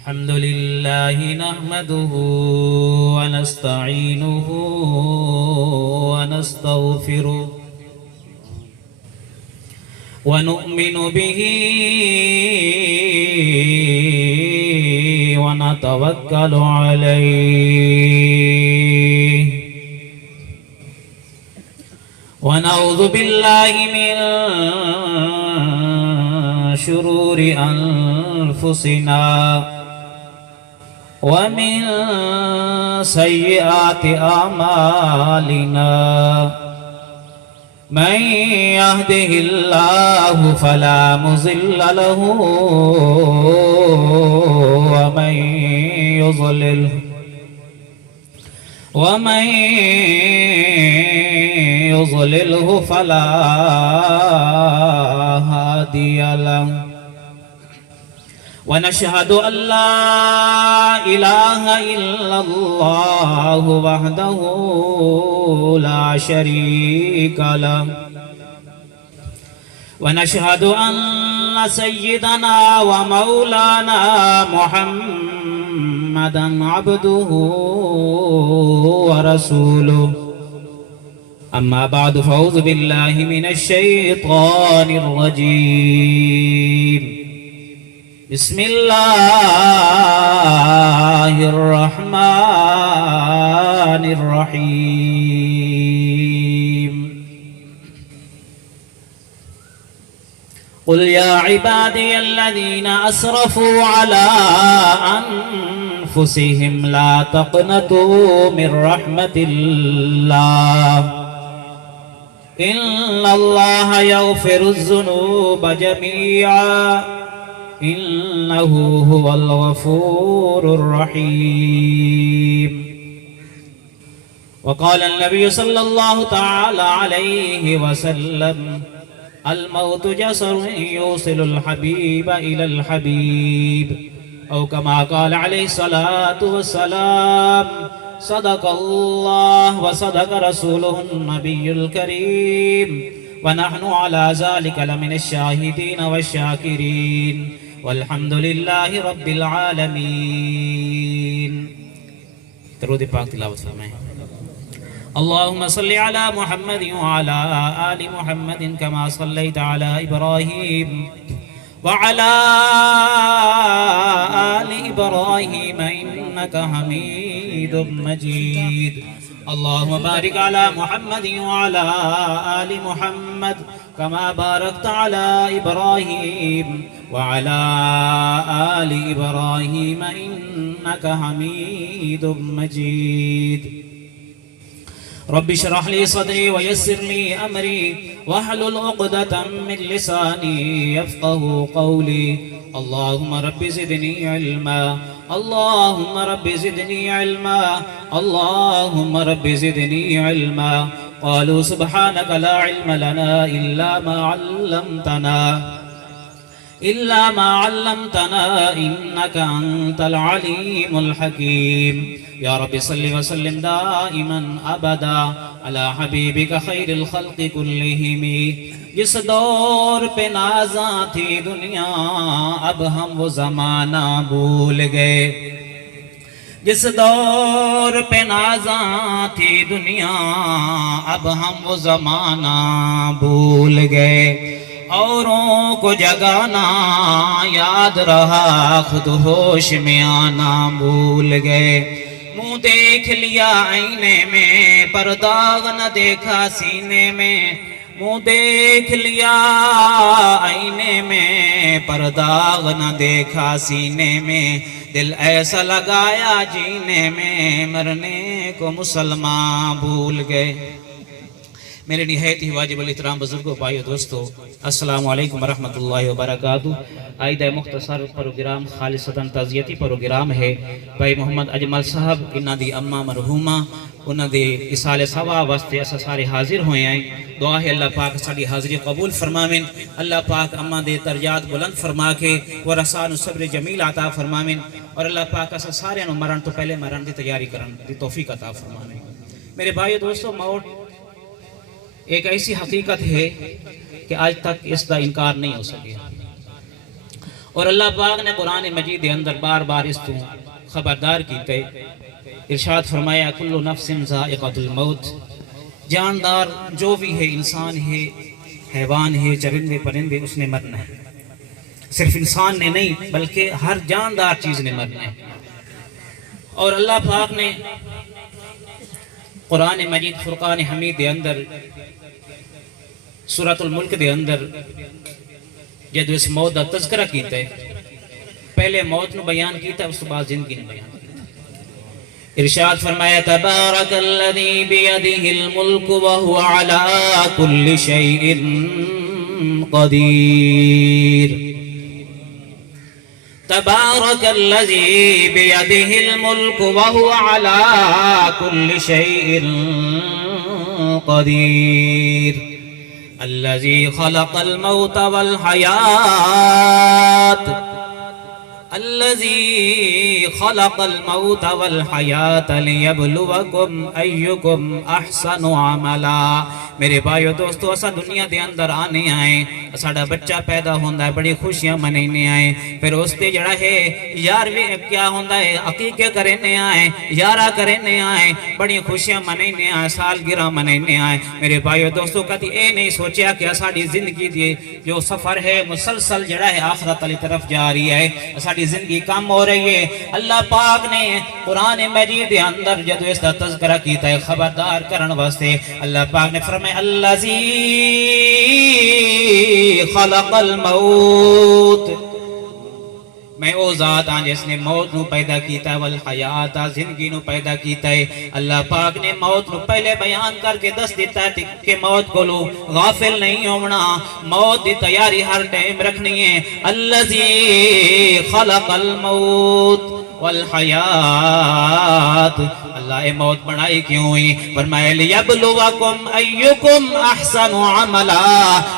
الحمد لله نحمده ونستعينه ونستغفره ونؤمن به ونتوكل عليه ونعوذ بالله من شرور أنفسنا ومن سيئات أعمالنا من يهده الله فلا مضل له ومن يضلله فلا هادي له ونشهد أن لا إله إلا الله وحده لا شريك له ونشهد أن سيدنا ومولانا محمدا عبده ورسوله أما بعد فأعوذ بالله من الشيطان الرجيم بسم الله الرحمن الرحيم قل يا عبادي الذين أسرفوا على أنفسهم لا تقنطوا من رحمة الله إن الله يغفر الذنوب جميعا إنه هو الغفور الرحيم وقال النبي صلى الله تعالى عليه وسلم الموت جسر يوصل الحبيب إلى الحبيب أو كما قال عليه الصلاة والسلام صدق الله وصدق رسوله النبي الكريم ونحن على ذلك لمن الشاهدين والشاكرين والحمد لله رب العالمين. درود پاک تلاوت فرمائیں. اللهم صل على محمد وعلى آل محمد كما صليت على إبراهيم وعلى آل إبراهيم إنك حميد مجيد. اللهم بارك على محمد وعلى آل محمد كما باركت على إبراهيم وعلى آل إبراهيم إنك حميد مجيد. رب اشرح لي صدري ويسر لي أمري واحلل عقدة من لساني يفقه قولي. اللهم رب زدني علما اللهم رب زدني علما اللهم رب زدني علما. قالوا سبحانك لا علم لنا إلا ما علمتنا إنك أنت العليم الحكيم. يا رب صل وسلم دائما أبدا على حبيبك خير الخلق كلهم. جس دور پہ نازاں تھی دنیا اب ہم وہ زمانہ بھول گئے. جس دور پہ نازاں تھی دنیا اب ہم وہ زمانہ بھول گئے. اوروں کو جگانا یاد رہا خود ہوش میں آنا بھول گئے. منہ دیکھ لیا آئینے میں پر داغ نہ دیکھا سینے میں. منہ دیکھ لیا آئینے میں پر داغ نہ دیکھا سینے میں. دل ایسا لگایا جینے میں مرنے کو مسلمان بھول گئے. میرے نہایت ہی واجب الاحترام بزرگوں بھائیو دوستو السلام علیکم ورحمۃ اللہ وبرکاتہ. آئیدہ مختصر پروگرام خالصتاً تعزیتی پروگرام ہے. بھائی محمد اجمل صاحب انہاں دی اماں مرحومہ انہاں دے اصال ثواب واسطے اسا سارے حاضر ہوئے ہیں. دعا ہے اللہ پاک ساری حاضری قبول فرماویں. اللہ پاک اماں دے درجات بلند فرما کے ورثان صبر جمیل عطا فرماویں. اور اللہ پاک اسا سارے نو مرن تو پہلے مرن دی تیاری کرن دی توفیق عطا فرماویں. میرے بھائیو دوستو موت ایک ایسی حقیقت ہے کہ آج تک اس کا انکار نہیں ہو سکے. اور اللہ پاک نے قرآن مجید دے اندر بار بار اس تو خبردار کی گئے. ارشاد فرمایا کل نفس ذائقۃ الموت، جاندار جو بھی ہے، انسان ہے، حیوان ہے، چرندے پرندے، اس نے مرنا ہے. صرف انسان نے نہیں بلکہ ہر جاندار چیز نے مرنا ہے. اور اللہ پاک نے قرآن مجید فرقان حمید دے اندر سورۃ الملک دے اندر جدو اس موت دا تذکرہ کیتا ہے، پہلے موت نو بیان کیتا ہے، اس کے بعد زندگی نو بیان کیتا ہے. ارشاد فرمایا تبارک الذی بیدہ الملک وہو علی کل شیء قدیر. تبارک الذی بیدہ الملک وہو علی کل شیء قدیر. الذی خلق الموت والحیات، الذي خلق الموت والحیات لیبلوکم ایکم احسن عملا. میرے بھائیو دوستو، اسا دنیا دے اندر آنے آئے، ساڑا بچہ پیدا ہوندہ ہے، بڑی خوشیاں منینے آئے، پھر اس تے جڑا ہے یارویں کیا ہوندہ ہے، عقیقے کرنے آئے، یارہ کرنے آئے، بڑی خوشیاں منینے آئے، سالگرہ منینے آئے. میرے بھائیو دوستو، کدی اے نہیں سوچیا کہ ساڑی زندگی دی جو سفر ہے مسلسل جڑا ہے آخرت علی طرف جا رہی ہے، ساڑی زندگی کم ہو رہی ہے. اللہ پاک نے قرآن مجید اندر جدو اس کا تذکرہ کیتا ہے خبردار کرن واسطے، اللہ پاک نے فرمایا الذی خلق الموت، میں او ذات ہاں جس نے موت نو پیدا کیتا ہے، والحیات زندگی نو پیدا کیتا ہے. اللہ پاک نے موت نو پہلے بیان کر کے دس دیتا ہے کہ موت کو لو غافل نہیں ہونا، موت دی تیاری ہر ٹائم رکھنی ہے. الذی خلق الموت والحیات، اللہ اے موت بنائی کیوں ہوئی؟ فرمایا لیبلوکم ایکم احسن عملا،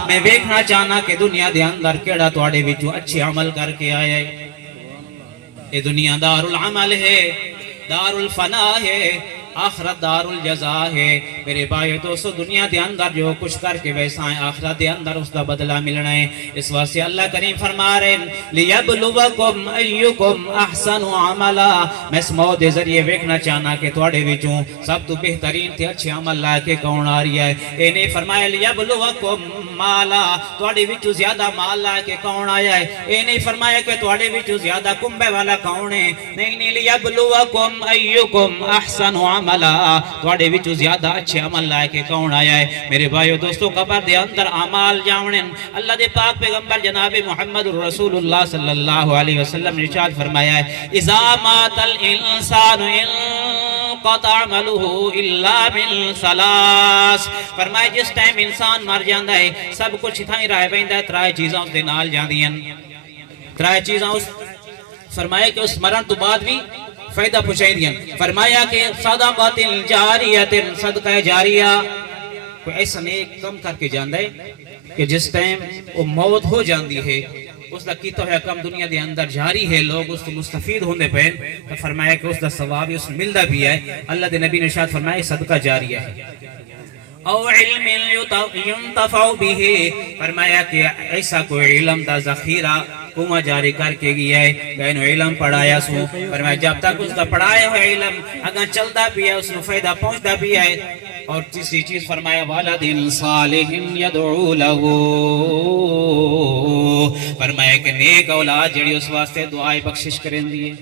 میں دیکھنا چاہنا کہ دنیا دے اندر کیڑا تواڈے وچوں اچھے عمل کر کے آیا ہے. یہ دنیا دار العمل ہے، دار الفنا ہے، آخرت دار الجزا ہے. میرے بھائیو دوستو، دنیا دے اندر جو کچھ کر کے ویسا ہے، آخرت دے اندر اس کا بدلہ ملنا ہے. اس واسطے اللہ کریم فرما رہے ہیں لیبلوکم ایکم احسن عملا، میں اس موت دے ذریعے ویکھنا چاہنا کہ تواڈے وچوں سب تو بہترین تے اچھے عمل لا کے کون آ رہی ہے. اے نہیں فرمایا لیبلوکم مالا، تواڈے وچوں زیادہ مال لا کے کون آیا ہے. اے نہیں فرمایا کہ تواڈے وچوں زیادہ کنبے والا کون ہے. نہیں، لیبلوکم ایکم احسن عملا، تواڈے وچوں زیادہ اچھے عمل لائے کے کون آیا ہے. میرے بھائیو دوستو، قبر دے اندر اعمال جاونن، اللہ دے پاک پیغمبر جناب محمد رسول اللہ صلی اللہ علیہ وسلم نے ارشاد فرمایا ہے اذا مات الانسان انقطع عمله الا من ثلاث. فرمایا جس ٹائم انسان مر جاندا ہے سب کچھ اتھاں ہی رہ پیندا ہے، ترائے چیزاں اس دے نال جاندیاں. ترائے چیزاں اس فرمایا کہ اس مرن تو بعد بھی فائدہ پہنچائی دیا. فرمایا کہ صدقۃ جاریۃ، صدقہ جاریہ، کوئی ایسا نیک کم کر کے جاندہ ہے کہ جس ٹائم وہ موت ہو جاندی ہے اس دا کیتا ہوا کم دنیا دے اندر جاری ہے، لوگ اس کو مستفید ہوندے پہن، تو فرمایا کہ اس دا ثواب اس ملدہ بھی ہے. اللہ دے نبی نے ارشاد فرمایا صدقہ جاریہ ہے. او علم ينتفع به، فرمایا کہ ایسا کوئی علم دا ذخیرہ کنواں جاری کر کے گیا ہے کہ انہوں علم پڑھایا سو. فرمایا جب تک اس کا پڑھایا ہوئے علم اگر چلتا بھی ہے اس نے فائدہ پہنچتا بھی ہے. اور تیسری چیز فرمایا والد صالح یدعو لہو، فرمایا کہ نیک اولاد جڑی اس واسطے دعائیں بخشش کریں دیئے.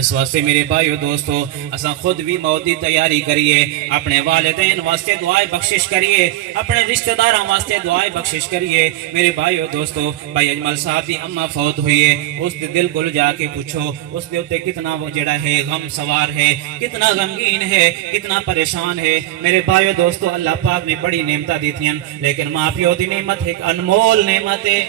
اس واسطے میرے بھائیو دوستو، اساں خود بھی موت دی تیاری کریے، اپنے والدین واسطے دعائیں بخشش کریے، اپنے رشتہ داراں واسطے دعائیں بخشش کریے. میرے بھائیو دوستو، بھائی اجمل صاحب دی اماں فوت ہوئی ہے، اس دے دل کو جا کے پوچھو اس دے اتے کتنا وہ جڑا ہے غم سوار ہے، کتنا غمگین ہے، کتنا پریشان ہے. میرے بھائیو دوستو، اللہ پاک نے بڑی نعمتاں دیتیاں، لیکن ماں پیو دی نعمت ایک انمول نعمت ہے.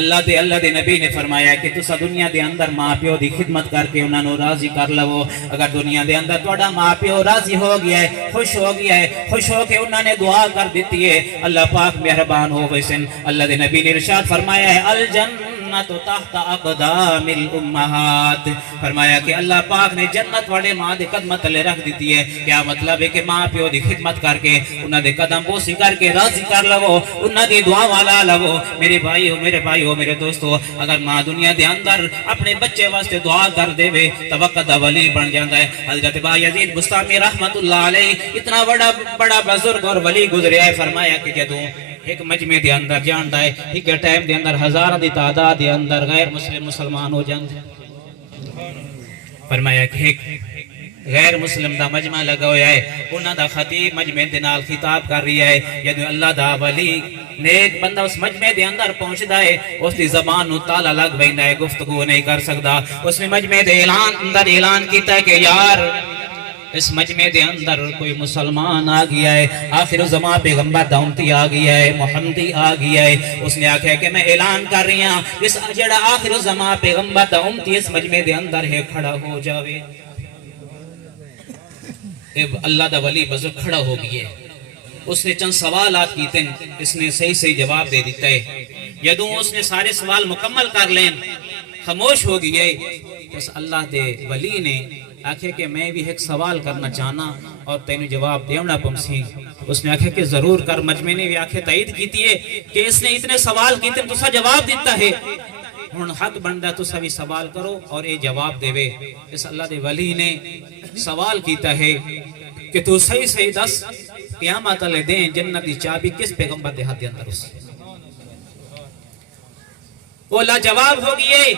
اللہ دے نبی نے فرمایا کہ تسا دنیا دے اندر ماں پیو دی خدمت کر کے انہاں نو راضی کر لو. اگر دنیا دے اندر تہاڈا ماں پیو راضی ہو گیا ہے، خوش ہو گیا ہے، خوش ہو کے انہاں نے دعا کر دیتی ہے، اللہ پاک مہربان ہو گئے سن. اللہ دے نبی نے ارشاد فرمایا ہے الجنت تحت اقدام الامہات، فرمایا کہ اللہ پاک نے جنت والے ماں دے قدم تلے رکھ دیتی ہے. کیا مطلب ہے کہ ماں پیو دی خدمت کر کے انہاں دے قدم بوسی کر کے راضی کر لو، انہاں دی دعا والا لو. میرے بھائیو میرے دوستو، اگر ماں دنیا دے اندر اپنے بچے واسطے دعا کر دے وے تو وقت دا ولی بن جاندا ہے. حضرت بایزید بستامی رحمت اللہ علیہ اتنا بڑا بزرگ اور ولی گزریا ہے. فرمایا کہ جدوں ایک مجمع دے اندر جاندا ہے ایک ٹائم دے اندر ہزاراں دی تعداد دے اندر غیر مسلم مسلمان ہو جاندے. فرمایا کہ ایک غیر مسلم دا مجمع لگا ہویا ہے، انہاں دا خطیب مجمع دے نال خطاب کر رہی ہے. جدوں اللہ دا ولی نیک بندہ اس مجمع دے اندر پہنچدا ہے، اس دی زبان نو تالا لگ ویندا ہے، گفتگو نہیں کر سکدا. اس نے مجمع دے اعلان کیتا ہے کہ یار اس مجمع دے اندر کوئی مسلمان آ گیا ہے، آخر الزمان پیغمبر دا امتی آ گیا ہے، محمدی آ گیا ہے. اس نے آکھیا کہ میں اعلان کر رہی ہوں اس جڑا آخر الزمان پیغمبر دا امتی اس مجمع دے اندر ہے کھڑا ہو جاوے. اللہ دا ولی بزرگ کھڑا ہو گیا ہے. اس نے چند سوالات کیتے ہیں، اس نے صحیح جواب دے دیتا ہے. جدوں اس نے سارے سوال مکمل کر لین خاموش ہو گئی ہے، اس اللہ دے ولی نے آکھے کہ میں بھی ایک سوال کرنا چاہنا اور تینوں جواب دیونا پمسی. اس نے آکھے کہ ضرور کر. مجمع نے بھی آکھے تائید کیتی ہے کہ اس نے اتنے سوال کیتے ہیں تسا جواب دیتا ہے، ہن حق بندا تسا بھی سوال کرو اور اے جواب دے وے. اس اللہ دے ولی نے سوال کیتا ہے کہ تو صحیح دس قیامت والے دن جنت دی چابی کس پیغمبر دے ہاتھ دے اندر اس وہ لاجواب ہو گئے.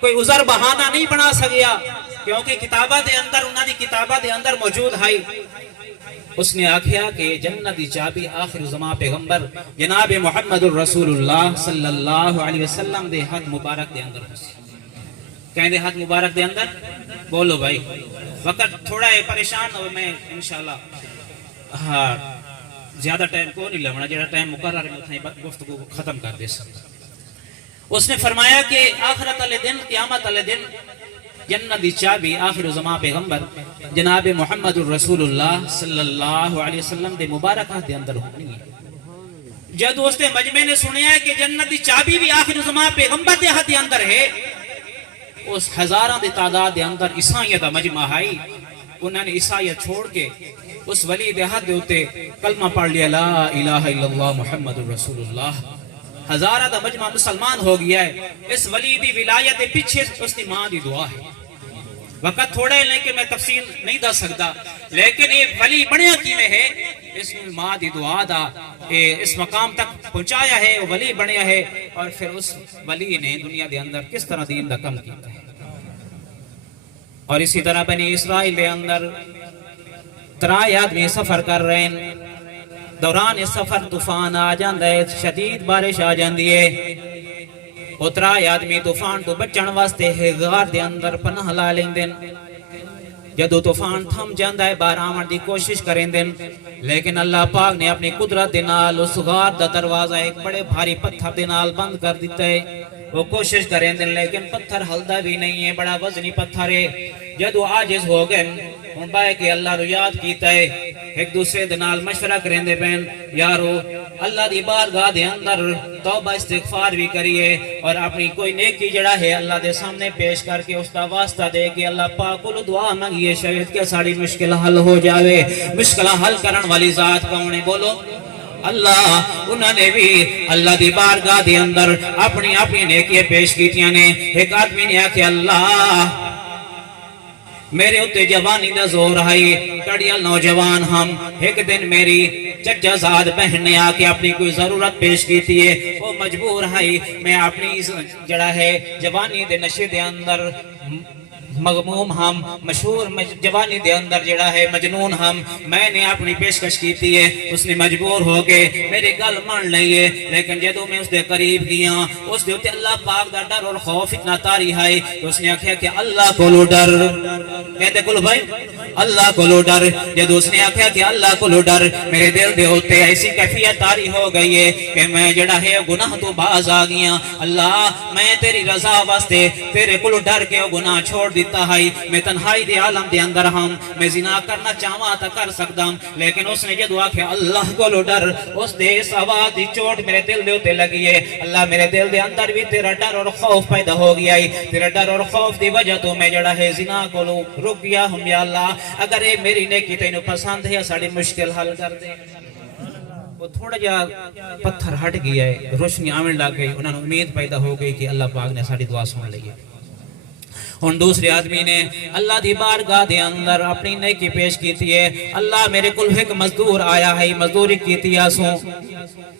کوئی عذر بہانہ نہیں بنا سکیا کیونکہ کتابہ دے اندر انہاں دی کتابہ دے اندر موجود ہے. اس نے آکھیا کہ جنت دی چابی آخر زمان پیغمبر جناب محمد الرسول اللہ صلی اللہ علیہ وسلم دے ہاتھ مبارک دے اندر کہیں دے ہاتھ مبارک دے اندر. بولو بھائی، وقت تھوڑا ہے پریشان ہو، میں انشاءاللہ ہاں زیادہ ٹائم کو نہیں لگنا، جڑا ٹائم مقرر ہے اتنا ہی گفتگو ختم کر دے سکتا. اس نے فرمایا کہ آخرت والے دن قیامت والے دن جنت دی چابی آخر زمان پیغمبر جناب محمد الرسول اللہ صلی اللہ علیہ وسلم دے مبارک ہاتھ دے اندر ہونی ہے. جب اس نے مجمع نے سنیا ہے کہ جنت دی چابی بھی آخر زمان پیغمبر دے ہاتھ دے اندر ہے، اس ہزاراں دی تعداد دے اندر عیسائیت دا مجمع آئی. انہوں نے عیسائیت چھوڑ کے اس ولی دے ہاتھ دے ہوتے کلمہ پڑھ لیا لا الہ الا اللہ محمد الرسول اللہ. ہزارہ دا مجمع مسلمان ہو گیا ہے. اس ولی دی ولایت پیچھے اس دی ماں دی دعا ہے. وقت تھوڑا ہے لیکن میں تفصیل نہیں دس سکتا، لیکن یہ ولی بنیا کیویں ہے، اس نے ماں دی دعا دا اس مقام تک پہنچایا ہے، ولی بنیا ہے. اور پھر اس ولی نے دنیا دے اندر کس طرح دین دا کم کیتا ہے. اور اسی طرح بنی اسرائیل دے اندر 3 آدمی سفر کر رہے ہیں. دوران اس سفر طوفان آ جاندہ ہے، شدید بارش آ جاندی ہے. وہ 3 آدمی طوفان تو بچن واسطے غار دے اندر پناہ لا لیندن. جدو طوفان تھم جاندہ ہے باہر آمن دی کوشش کریں دن، لیکن اللہ پاک نے اپنی قدرت دے نال اس غار دا دروازہ ایک بڑے بھاری پتھر دے نال بند کر دیتا ہے. وہ کوشش کریں دن لیکن پتھر ہلدا بھی نہیں ہے، بڑا وزنی پتھر ہے. جدو عاجز ہو گئے ہن بائے کہ اللہ رو یاد کیتا ہے، ایک دوسرے دے نال مشورہ کریں دے بین یارو اللہ دی بارگاہ دے اندر توبہ استغفار بھی کریے اور اپنی کوئی نیکی جڑا ہے اللہ دے سامنے پیش کر کے اس کا واسطہ دے کہ اللہ پاک کو دعا مانگیے شاید کہ ساری مشکل حل ہو جاوے. مشکلہ حل کرن والی ذات کون ہے؟ بولو اللہ. انہوں نے بھی اللہ دی بارگاہ دے اندر اپنی نیکی پیش کیتیاں نے. ایک آدمی نے آکھے اللہ میرے اتے جوانی دا زور آئی، کڑیال نوجوان ہم. ایک دن میری چچا زاد بہن نے آکے اپنی کوئی ضرورت پیش کیتی ہے، وہ مجبور آئی. میں اپنی جڑا ہے جوانی دے نشے دے اندر مغموم ہم، مشہور جوانی دے اندر جڑا ہے مجنون ہم. میں نے اپنی پیشکش کیتی ہے، اس نے مجبور ہو کے میری گل مان لئی ہے. لیکن جدو میں اس دے قریب گیا اس دے ہوتے اللہ پاک دا ڈر اور خوف اتنا تاری ہے. اس نے آکھیا کہ اللہ کو ڈر. کہتے کلو بھائی اللہ کو ڈر. جب اس نے آخیا کہ اللہ کو ڈر, میرے دل دے ہوتے ایسی کیفیت تاری ہو گئی ہے کہ میں جڑا ہے گناہ تو باز آ گیا. اللہ میں تیری رضا واسطے تیرے کو ڈر کے گناہ چھوڑ دیتا ہے. میں تنہائی دے عالم دے اندر ہم میں زنا کرنا چاہواں تا کر سکدا, لیکن اس نے جدو آخیا اللہ کو ڈر, اس دے اس آواز دی چوٹ میرے دل دے ہوتے لگی ہے. اللہ میرے دل دے اندر بھی تیرا ڈر اور خوف پیدا ہو گیا ہے. تیرا ڈر اور خوف دی وجہ تو میں جڑا ہے زنا کو رک گیا ہوں. یا اللہ اگر یہ میری نیکی تینوں پسند ہے ساڑی مشکل حل کر دے. وہ تھوڑا جا پتھر ہٹ گیا ہے, روشنی آمن لگ گئی, انہوں نے امید پیدا ہو گئی کہ اللہ پاک نے ساڑی دعا سن لی. ان دوسرے آدمی نے اللہ دی بارگاہ دے اندر اپنی نیکی پیش کیتی ہے. اللہ میرے کل ایک مزدور آیا ہے, مزدوری کیتی آسوں.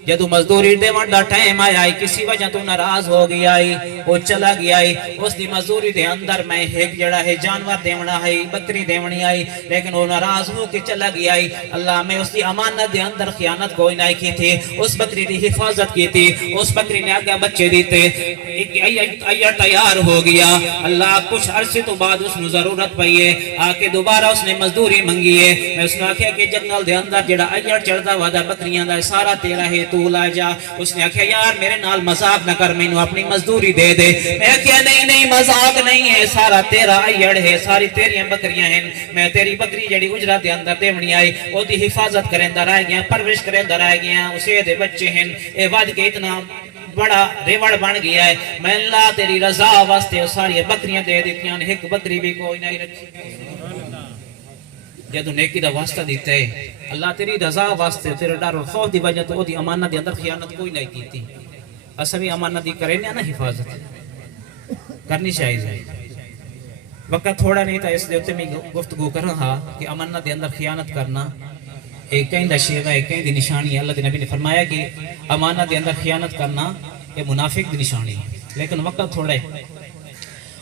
جدو مزدوری دے وانڈا ٹائم آیا ہے, کسی وجہ تو ناراض ہو گیا ہے, وہ چلا گیا ہے. اس دی مزدوری دے اندر میں ایک جڑا ہے جانور دیونا ہے, بکری دیونی آئی, لیکن وہ ناراض ہو کے چلا گیا ہے. اللہ میں اس دی امانت دے اندر خیانت کوئی نہیں کی تھی, اس بکری دی حفاظت کی تھی. اس بکری نے آگے بچے دیتے, ایہ تیار ہو گیا. اللہ کچھ عرصے تو بعد اس نے ضرورت پئی ہے, آکے دوبارہ اس نے مزدوری منگی ہے. میں اس نے آکھیا کہ جنگل دے اندر جڑا ایڑ چڑھدا وعدہ بکریاں دا سارا تیرا ہے, تو لا جا. اس نے آکھیا یار میرے نال مذاق نہ کر, مینوں اپنی مزدوری دے دے. میں کہیا نہیں مذاق نہیں ہے, سارا تیرا ایڑ ہے, ساری تیریاں بکریاں ہیں. میں تیری بکری جڑی اجرت دے اندر دیونی آئی, او دی حفاظت کریندا رہ گیا, پرورش کریندا رہ گیا, اسے دے بچے ہیں. اے ود کے اتنا بڑا ریوڑ بن گیا ہے. میں اللہ تیری رضا واسطے ساری بکریاں دے دیتی ہیں, ایک بکری بھی کوئی نہیں رکھی. جدو نیکی دا واسطہ دیتا ہے اللہ تیری رضا واسطے تیرے ڈر اور خوف دی وجہ تو دی امانت دے اندر خیانت کوئی نہیں کیتی. اسا بھی امانت دی کریں نا حفاظت کرنی چاہیے. وقت تھوڑا نہیں تھا, اس لیے میں گفتگو کر رہا کہ امانت دے اندر خیانت کرنا ایک کہیں دا شیغہ, ایک کہیں دی نشانی ہے. اللہ کے نبی نے فرمایا کہ امانت دے اندر خیانت کرنا یہ منافق دی نشانی ہے, لیکن وقت تھوڑا ہے.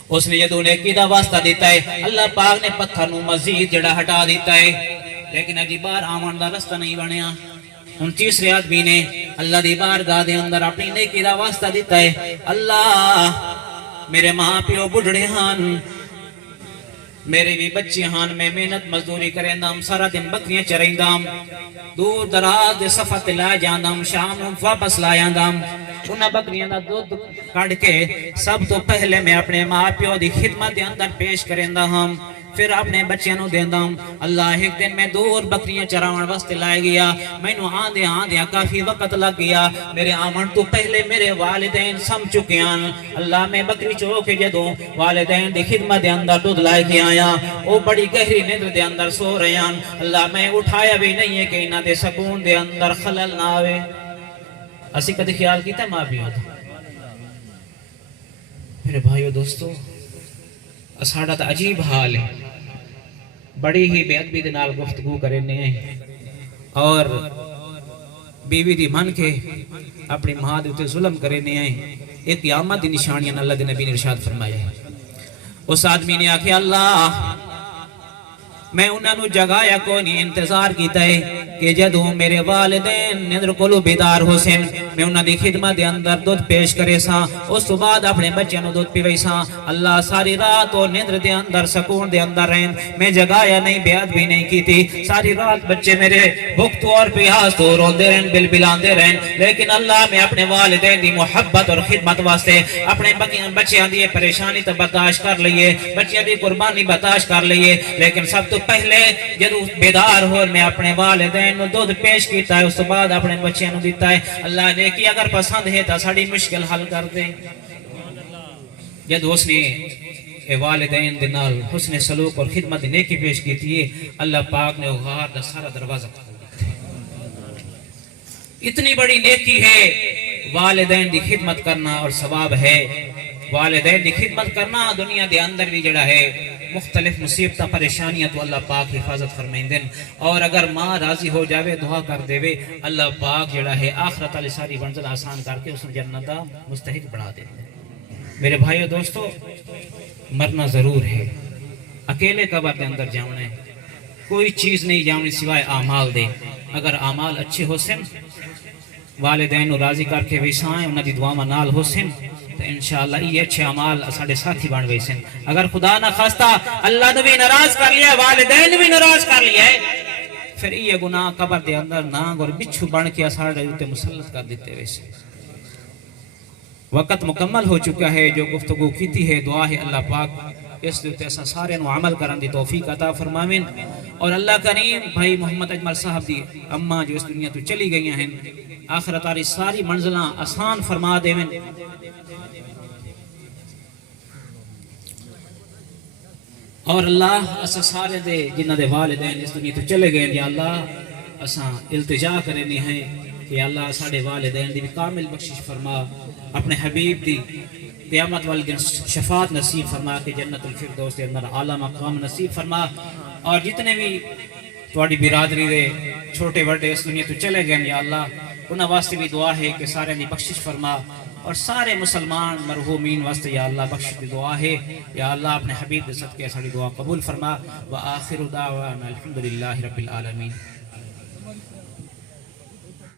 اس نے جدو نیکی دا واسطہ دیتا ہے, اللہ پاک نے پتھر نو مزید جڑا ہٹا دیتا ہے, لیکن اجی بار آمان دا رستہ نہیں بنیا. ان تیسرے آدمی نے اللہ دی بارگاہ دے اندر اپنی نیکی دا واسطہ دیتا ہے. اللہ میرے ماں پیو بڑھڑے ہان, میرے بھی بچے ہان, میں محنت مزدوری کریں دام, سارا دن بکریاں چرائیں دام, دور دراز دے سفر تے لائے جان دام, شام واپس لائے دام. انہاں بکریاں دا دودھ کڑ کے سب تو پہلے میں اپنے ماں پیو دی خدمت دے اندر پیش کریں دا ہم, پھر اپنے بچیاں نو دیں دام. اللہ ایک دن میں دور بکریاں چراون واسطے لائے گیا, میں نو آندے کافی وقت لگ گیا. میرے آمن تو پہلے میرے والدین سم چکے ہیں. اللہ میں بکری چو کے جدو والدین دی خدمت دے اندر دودھ لائے کے آیا, وہ بڑی گہری نیند دے اندر سو رہے ہیں. اللہ میں اٹھایا بھی نہیں ہے کہ انہاں دے سکون دے اندر خلل نہ آوے. اسی کدی خیال کیتا ماں بھی ہوتا. میرے بھائیو دوستو, اساڑا تا عجیب حال ہے, بڑی ہی بے ادبی دے نال گفتگو کرنے ہیں, اور بیوی دی من کے اپنی ماں دے تے ظلم کرنے ہیں. ایک قیامت دی نشانیاں اللہ دے نبی نے ارشاد فرمایا ہے. اس آدمی نے آکھیا اللہ میں انہاں نو جگایا کو نہیں, انتظار کیتا ہے کہ جدو میرے والدین نیندر کولو بیدار ہو سن, میں انہاں دی خدمت دے اندر دودھ پیش کرے سا, اس تو بعد اپنے بچے نو دودھ پیوئی سا. اللہ ساری رات اور نیندر دے اندر سکون دے اندر رہن, میں جگایا نہیں, بے ادبی نہیں کی تھی. ساری رات بچے میرے بھوک تو اور پیاس تو روندے رہن, بل بلاندے رہن, لیکن اللہ میں اپنے والدین دی محبت اور خدمت واسطے اپنے بچیاں دی پریشانی تو برداشت کر لئیے, بچیاں دی قربانی برداشت کر لئیے. لیکن سب تو پہلے جدو بیدار ہو میں اپنے والدین نو دودھ پیش کیتا ہے, اس تو بعد اپنے بچیاں نو دیتا ہے. اللہ نے کی اگر پسند ہے تا ساڑی مشکل حل کر دے. جدو اس نے والدین دے نال حسن سلوک اور خدمت نیکی پیش کیتی ہے, اللہ پاک نے غار دا سارا دروازہ کھول دیا. اتنی بڑی نیکی ہے والدین دی خدمت کرنا, اور ثواب ہے والدین دی خدمت کرنا. دنیا دے اندر بھی جڑا ہے مختلف مصیبتہ پریشانیاں تو اللہ پاک حفاظت فرمائیں دن, اور اگر ماں راضی ہو جاوے دعا کر دے وے, اللہ پاک جڑا ہے آخرت علی ساری منزل آسان کر کے اس نے جنت دا مستحق بنا دے. میرے بھائیو دوستو, مرنا ضرور ہے, اکیلے قبر دے اندر جاؤنا ہے, کوئی چیز نہیں جاؤنی سوائے اعمال دے. اگر اعمال اچھے ہو سن, والدین راضی کر کے ویسائیں, انہاں دی دعا نال ہو سن, تو انشاءاللہ یہ اچھے عمال ساڑھے ساتھی بن گئے سن. اگر خدا نہ خواستہ اللہ نے بھی ناراض کر لیا والدین بھی ناراض کر لیا ہے پھر یہ گناہ قبر دے اندر نانگ اور بچھو بن کے ساڑھے اوتے مسلط کر دیتے ویسے. وقت مکمل ہو چکا ہے. جو گفتگو کیتی ہے دعا ہے اللہ پاک اس دیتے ایسا سارے نو عمل کرن دی توفیق عطا فرمامن. اور اللہ کریم بھائی محمد اجمل صاحب دی اماں جو اس دنیا تو چلی گئی ہیں آخرت آری ساری منزلہ آسان فرما دے من. اور اللہ اسا سارے دے جنہ دے والدین اس دنیا تو چلے گئے یا اللہ اسا التجا کرنی ہیں کہ اللہ ساڑے والدین دی بھی کامل بخشش فرما. اپنے حبیب دی قیامت والے دن شفاعت نصیب فرما کہ جنت الفردوس دے اندر اعلیٰ مقام نصیب فرما. اور جتنے بھی تواڈی برادری دے چھوٹے بڑے اس دنیا تو چلے گئے یا اللہ انہاں واسطے بھی دعا ہے کہ سارے دی بخشش فرما. اور سارے مسلمان مرحومین واسطے یا اللہ بخش دی دعا ہے یا اللہ اپنے حبیب دے صدقے ساری دعا قبول فرما. وآخر دعوانا الحمدللہ رب العالمین.